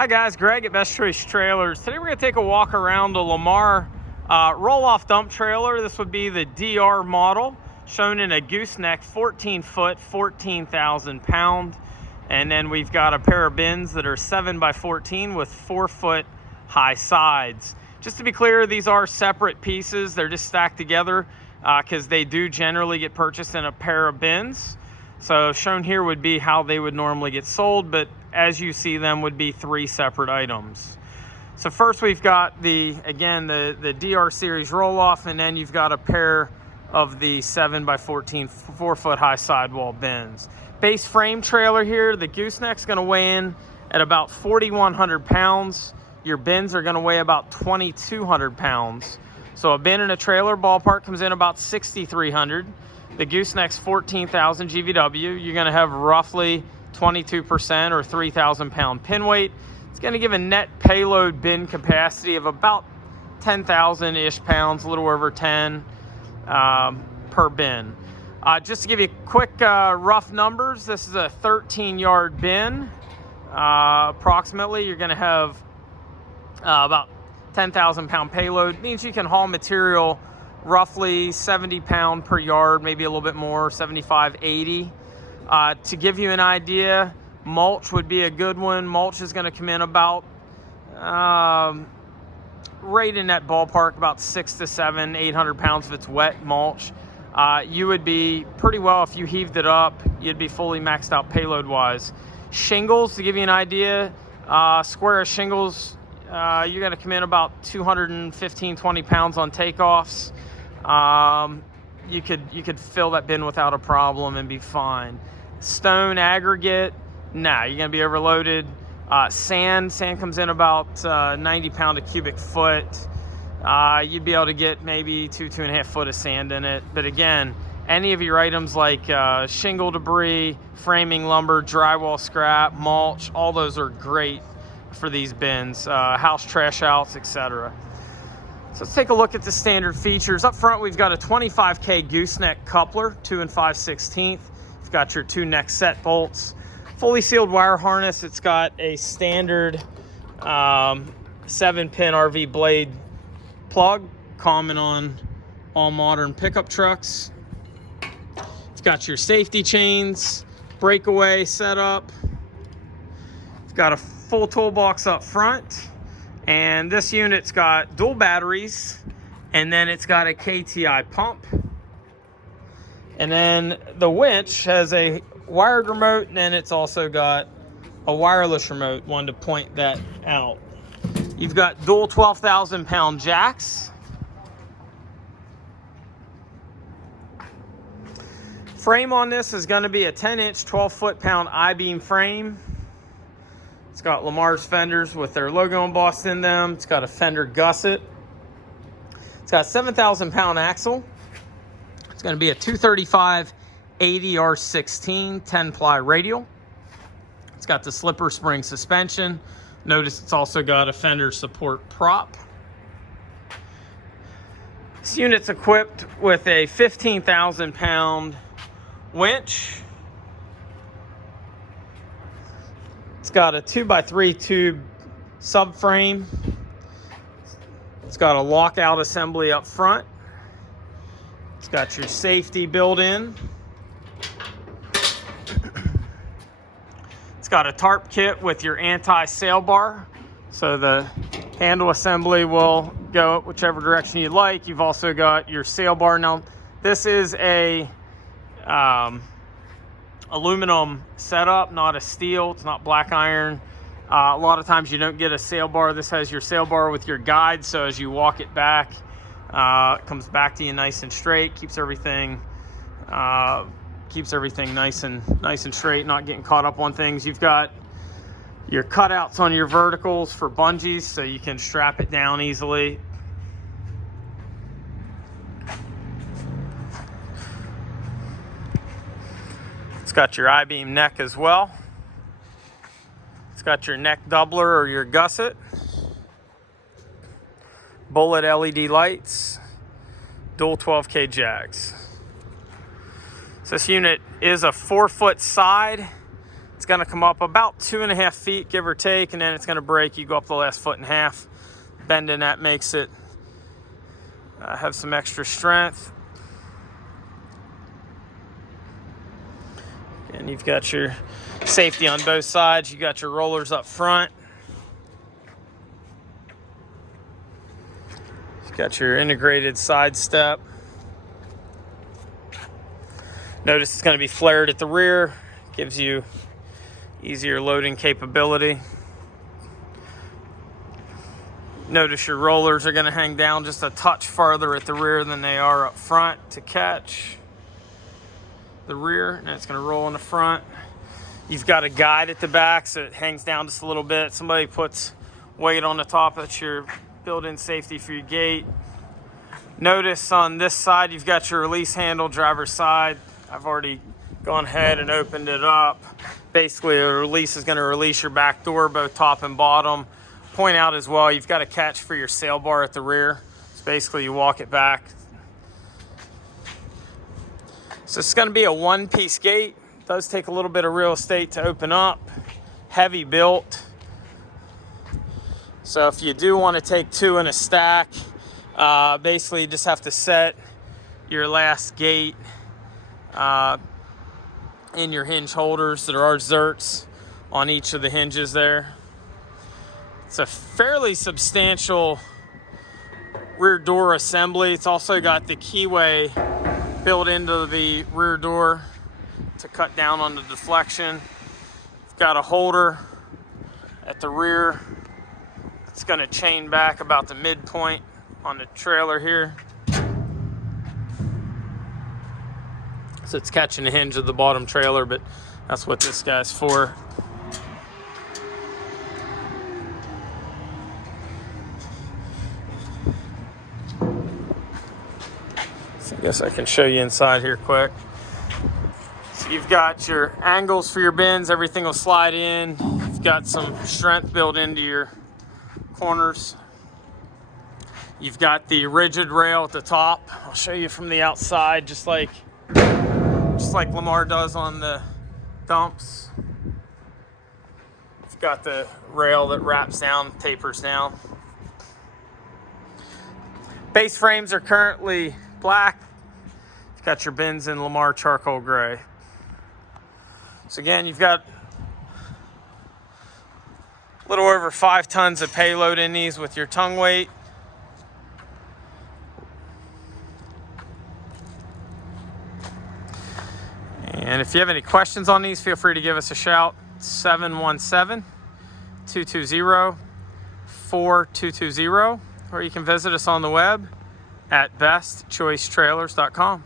Hi guys, Greg at Best Choice Trailers. Today we're going to take a walk around the Lamar Roll Off dump trailer. This would be the DR model, shown in a gooseneck, 14 foot, 14,000 pound. And then we've got a pair of bins that are 7 by 14 with 4 foot high sides. Just to be clear, these are separate pieces. They're just stacked together because they do generally get purchased in a pair of bins. So shown here would be how they would normally get sold, but as you see them would be 3 separate items. So first we've got the DR series roll off, and then you've got a pair of the 7 by 14 4 foot high sidewall bins. Base frame trailer here, the gooseneck's gonna weigh in at about 4,100 pounds. Your bins are gonna weigh about 2,200 pounds. So a bin in a trailer ballpark comes in about 6,300. The gooseneck's 14,000 GVW. You're gonna have roughly 22% or 3,000 pound pin weight. It's gonna give a net payload bin capacity of about 10,000-ish pounds, a little over 10 per bin. Just to give you quick rough numbers, this is a 13-yard bin. Approximately, you're gonna have about 10,000 pound payload. It means you can haul material roughly 70 pound per yard, maybe a little bit more, 75, 80. To give you an idea, mulch would be a good one. Mulch is gonna come in about, right in that ballpark, about 6 to 7, 800 pounds if it's wet mulch. You would be pretty well, if you heaved it up, you'd be fully maxed out payload wise. Shingles, to give you an idea, square of shingles, you're gonna come in about 215, 20 pounds on takeoffs. You could fill that bin without a problem and be fine. Stone aggregate, nah, you're gonna be overloaded. Sand comes in about 90 pound a cubic foot. You'd be able to get maybe 2.5 foot of sand in it. But again, any of your items like shingle debris, framing lumber, drywall scrap, mulch, all those are great for these bins, house trash outs, etc. So let's take a look at the standard features. Up front, we've got a 25K gooseneck coupler, 2 5/16. You've got your 2 neck set bolts, fully sealed wire harness. It's got a standard 7-pin RV blade plug, common on all modern pickup trucks. It's got your safety chains, breakaway setup. It's got a full toolbox up front, and this unit's got dual batteries, and then it's got a KTI pump, and then the winch has a wired remote, and then it's also got a wireless remote, one to point that out. You've got dual 12,000 pound jacks. Frame on this is going to be a 10-inch 12 foot-pound I-beam frame. It's got Lamar's fenders with their logo embossed in them. It's got a fender gusset. It's got a 7,000 pound axle. It's going to be a 235 80R16 10-ply radial. It's got the slipper spring suspension. Notice it's also got a fender support prop. This unit's equipped with a 15,000 pound winch. It's got a 2x3 tube subframe. It's got a lockout assembly up front. It's got your safety built in. It's got a tarp kit with your anti-sail bar, so the handle assembly will go whichever direction you like. You've also got your sail bar. Now, this is a aluminum setup, not a steel. It's not black iron. A lot of times you don't get a sail bar. This has your sail bar with your guide, so as you walk it back, it comes back to you nice and straight. Keeps everything nice and straight, not getting caught up on things. You've got your cutouts on your verticals for bungees, so you can strap it down easily. It's got your I-beam neck as well. It's got your neck doubler or your gusset. Bullet LED lights. Dual 12K jacks. So this unit is a 4 foot side. It's gonna come up about 2.5 feet, give or take, and then it's gonna break. You go up the last 1.5 feet. Bending that makes it have some extra strength. And you've got your safety on both sides. You got your rollers up front. You've got your integrated side step. Notice it's going to be flared at the rear. Gives you easier loading capability. Notice your rollers are going to hang down just a touch farther at the rear than they are up front to catch the rear, and it's going to roll in the front. You've got a guide at the back, so it hangs down just a little bit. Somebody puts weight on the top. That's your built-in safety for your gate. Notice on this side, you've got your release handle, driver's side. I've already gone ahead and opened it up. Basically, a release is going to release your back door, both top and bottom. Point out as well, you've got a catch for your sail bar at the rear. So basically, you walk it back. So it's going to be a one-piece gate. It does take a little bit of real estate to open up. Heavy built. So if you do want to take two in a stack, basically you just have to set your last gate in your hinge holders. There are zerts on each of the hinges there. It's a fairly substantial rear door assembly. It's also got the keyway built into the rear door to cut down on the deflection. It's got a holder at the rear. It's going to chain back about the midpoint on the trailer here. So it's catching the hinge of the bottom trailer, but that's what this guy's for. I guess I can show you inside here quick. So you've got your angles for your bins, everything will slide in. You've got some strength built into your corners. You've got the rigid rail at the top. I'll show you from the outside, just like Lamar does on the dumps. You've got the rail that wraps down, tapers down. Base frames are currently black. You've got your bins in Lamar charcoal gray. So again, you've got a little over 5 tons of payload in these with your tongue weight. And if you have any questions on these, feel free to give us a shout. 717-220-4220, or you can visit us on the web at bestchoicetrailers.com.